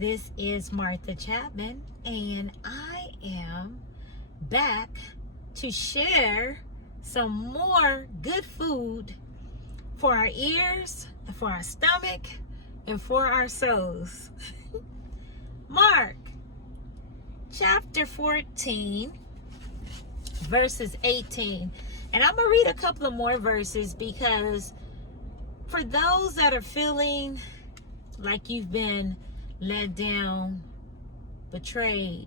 This is Martha Chapman, and I am back to share some more good food for our ears, for our stomach, and for our souls. Mark chapter 14, verses 18. And I'm going to read a couple of more verses because for those that are feeling like you've been let down, betrayed,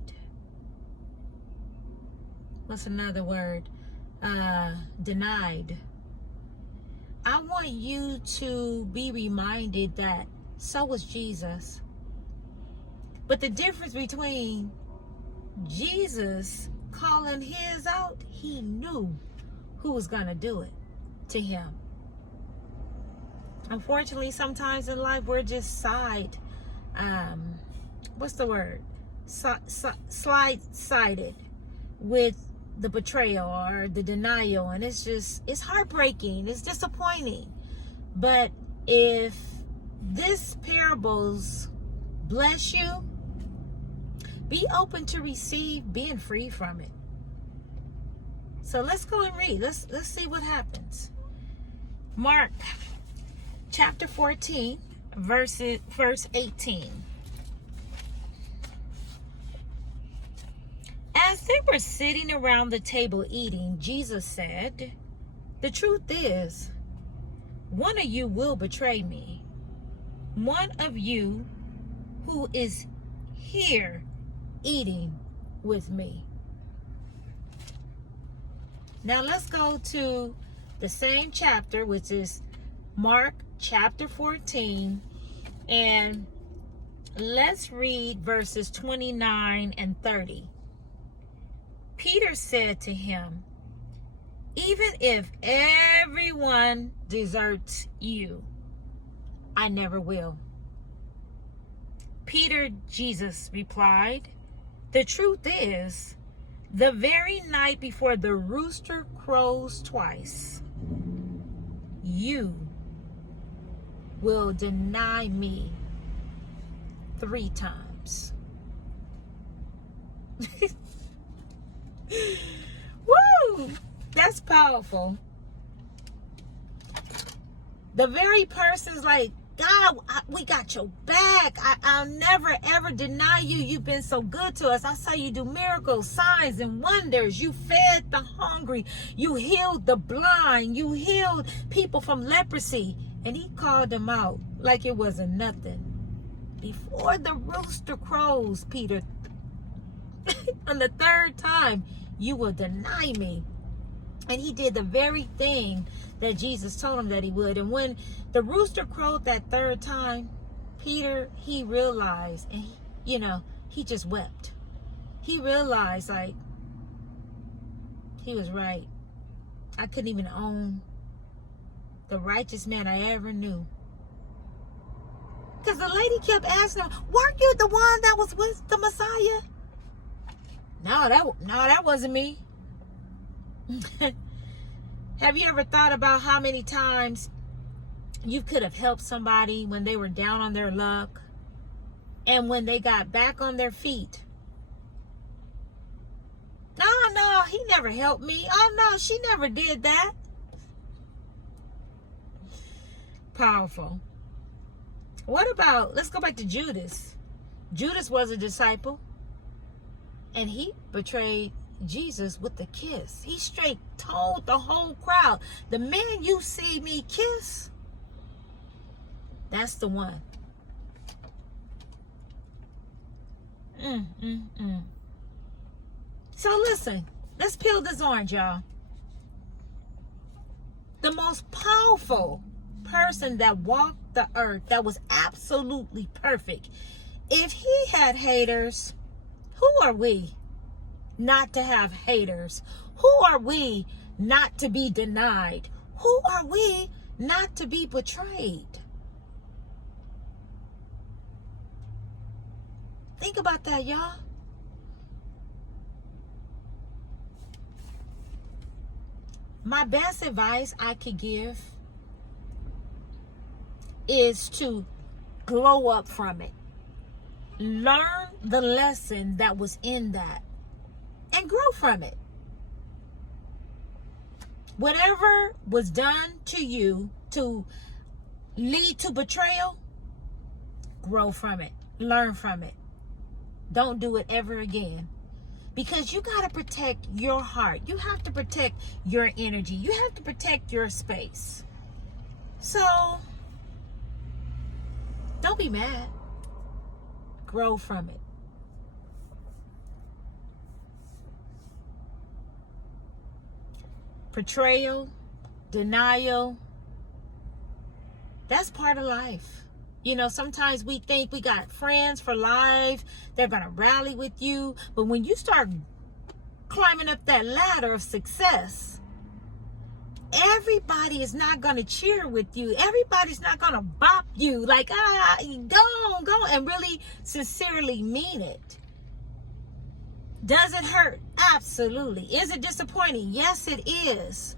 what's another word? Denied. I want you to be reminded that so was Jesus. But the difference between Jesus calling his out, he knew who was going to do it to him. Unfortunately, sometimes in life we're just slide-sided with the betrayal or the denial, and it's heartbreaking, it's disappointing. But if this parables bless you, be open to receive being free from it. So let's go and read. Let's see what happens. Mark chapter 14, verse 18. As they were sitting around the table eating, Jesus said, "The truth is, one of you will betray me. One of you who is here eating with me." Now let's go to the same chapter, which is Mark chapter 14, and let's read verses 29 and 30. Peter said to him, "Even if everyone deserts you, I never will." Jesus replied, "The truth is, the very night before the rooster crows twice, you will deny me 3 times. Woo! That's powerful. The very person's like, "God, we got your back. I'll never, ever deny you. You've been so good to us. I saw you do miracles, signs, and wonders. You fed the hungry. You healed the blind. You healed people from leprosy." And he called them out like it wasn't nothing. "Before the rooster crows, Peter, on the 3rd time, you will deny me." And he did the very thing that Jesus told him that he would. And when the rooster crowed that 3rd time, Peter, he realized, and he just wept. He realized, like, he was right. I couldn't even own the righteous man I ever knew. Because the lady kept asking him, "Weren't you the one that was with the Messiah?" No, that wasn't me. Have you ever thought about how many times you could have helped somebody when they were down on their luck, and when they got back on their feet? No, he never helped me. Oh no, she never did that. Powerful. What about, let's go back to Judas. Judas was a disciple, and he betrayed Jesus with a kiss. He straight told the whole crowd, "The man you see me kiss, that's the one." So listen, let's peel this orange, y'all. The most powerful person that walked the earth, that was absolutely perfect, if he had haters, who are we not to have haters? Who are we not to be denied? Who are we not to be betrayed? Think about that, y'all. My best advice I could give is to glow up from it. learn the lesson that was in that and grow from it. Whatever was done to you to lead to betrayal, grow from it. Learn from it. Don't do it ever again. Because you got to protect your heart. You have to protect your energy. You have to protect your space. So, don't be mad. Grow from it. Betrayal, denial, that's part of life. You know, sometimes we think we got friends for life. They're going to rally with you. But when you start climbing up that ladder of success, everybody is not going to cheer with you. Everybody's not going to bop you like, go, and really sincerely mean it. Does it hurt? Absolutely. Is it disappointing? Yes, it is.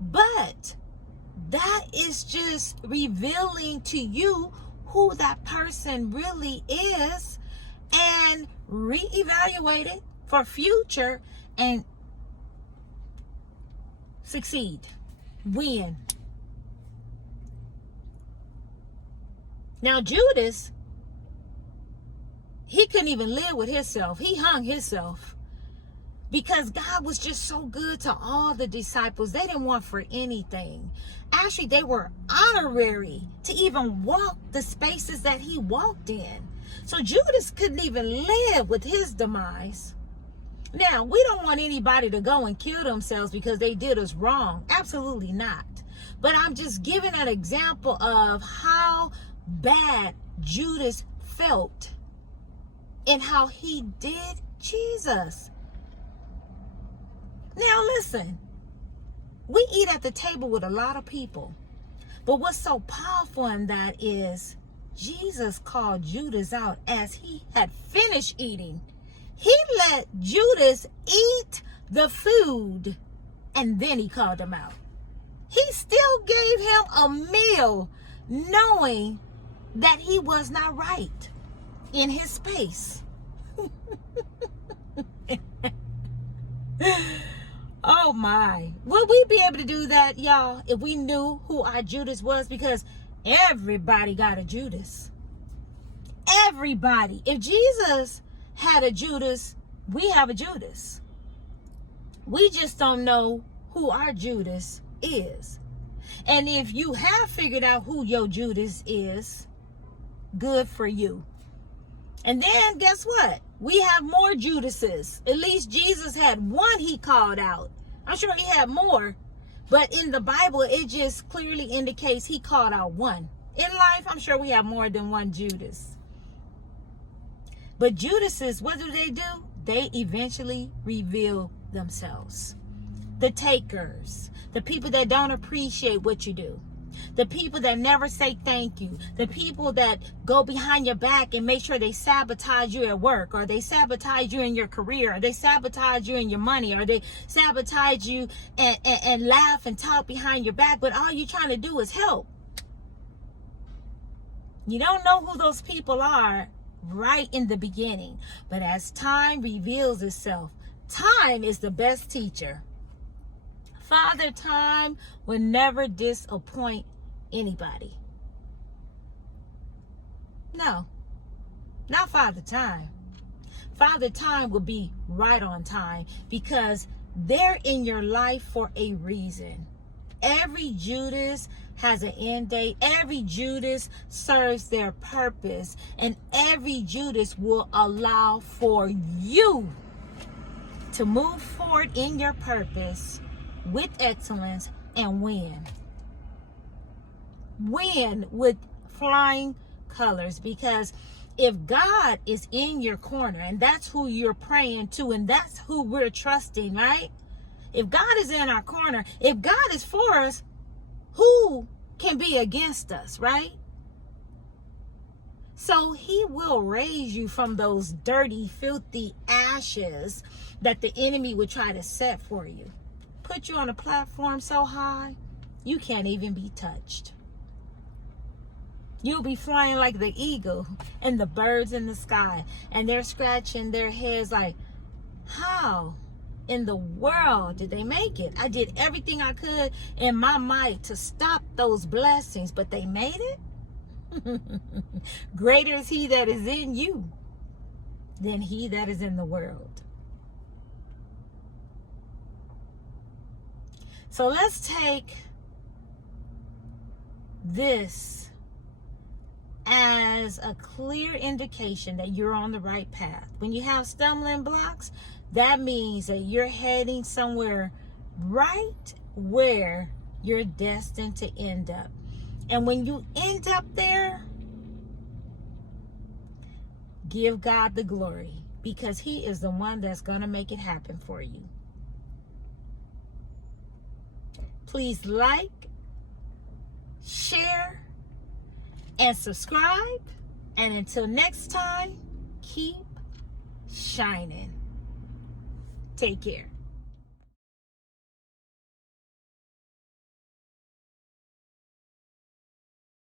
But that is just revealing to you who that person really is, and reevaluate it for future and succeed, win. Now Judas, he couldn't even live with himself. He hung himself because God was just so good to all the disciples. They didn't want for anything. Actually, they were honorary to even walk the spaces that he walked in. So Judas couldn't even live with his demise. Now, we don't want anybody to go and kill themselves because they did us wrong. Absolutely not. But I'm just giving an example of how bad Judas felt and how he did Jesus. Now listen, we eat at the table with a lot of people. But what's so powerful in that is Jesus called Judas out as he had finished eating. He let Judas eat the food and then he called him out. He still gave him a meal knowing that he was not right in his space. Oh my. Would we be able to do that, y'all, if we knew who our Judas was? Because everybody got a Judas. Everybody. If Jesus had a Judas, we have a Judas. We just don't know who our Judas is. And if you have figured out who your Judas is, good for you. And then guess what? We have more Judases. At least Jesus had one he called out. I'm sure he had more. But in the Bible, it just clearly indicates he called out one. In life, I'm sure we have more than one Judas. But Judases, what do? They eventually reveal themselves. The takers. The people that don't appreciate what you do. The people that never say thank you. The people that go behind your back and make sure they sabotage you at work, or they sabotage you in your career, or they sabotage you in your money, or they sabotage you and laugh and talk behind your back, but all you're trying to do is help. You don't know who those people are right in the beginning, but as time reveals itself, time is the best teacher. Father Time will never disappoint anybody. No, not Father Time. Father Time will be right on time because they're in your life for a reason. Every Judas has an end date. Every Judas serves their purpose. And every Judas will allow for you to move forward in your purpose with excellence and win. Win with flying colors, because if God is in your corner, and that's who you're praying to, and that's who we're trusting, right? If God is in our corner, if God is for us, who can be against us, right? So he will raise you from those dirty, filthy ashes that the enemy would try to set for you. Put you on a platform so high, you can't even be touched. You'll be flying like the eagle and the birds in the sky. And they're scratching their heads like, how in the world did they make it? I did everything I could in my might to stop those blessings, but they made it. Greater is he that is in you than he that is in the world. So let's take this as a clear indication that you're on the right path. When you have stumbling blocks, that means that you're heading somewhere right where you're destined to end up. And when you end up there, give God the glory, because he is the one that's going to make it happen for you. Please like, share, and subscribe. And until next time, keep shining. Take care.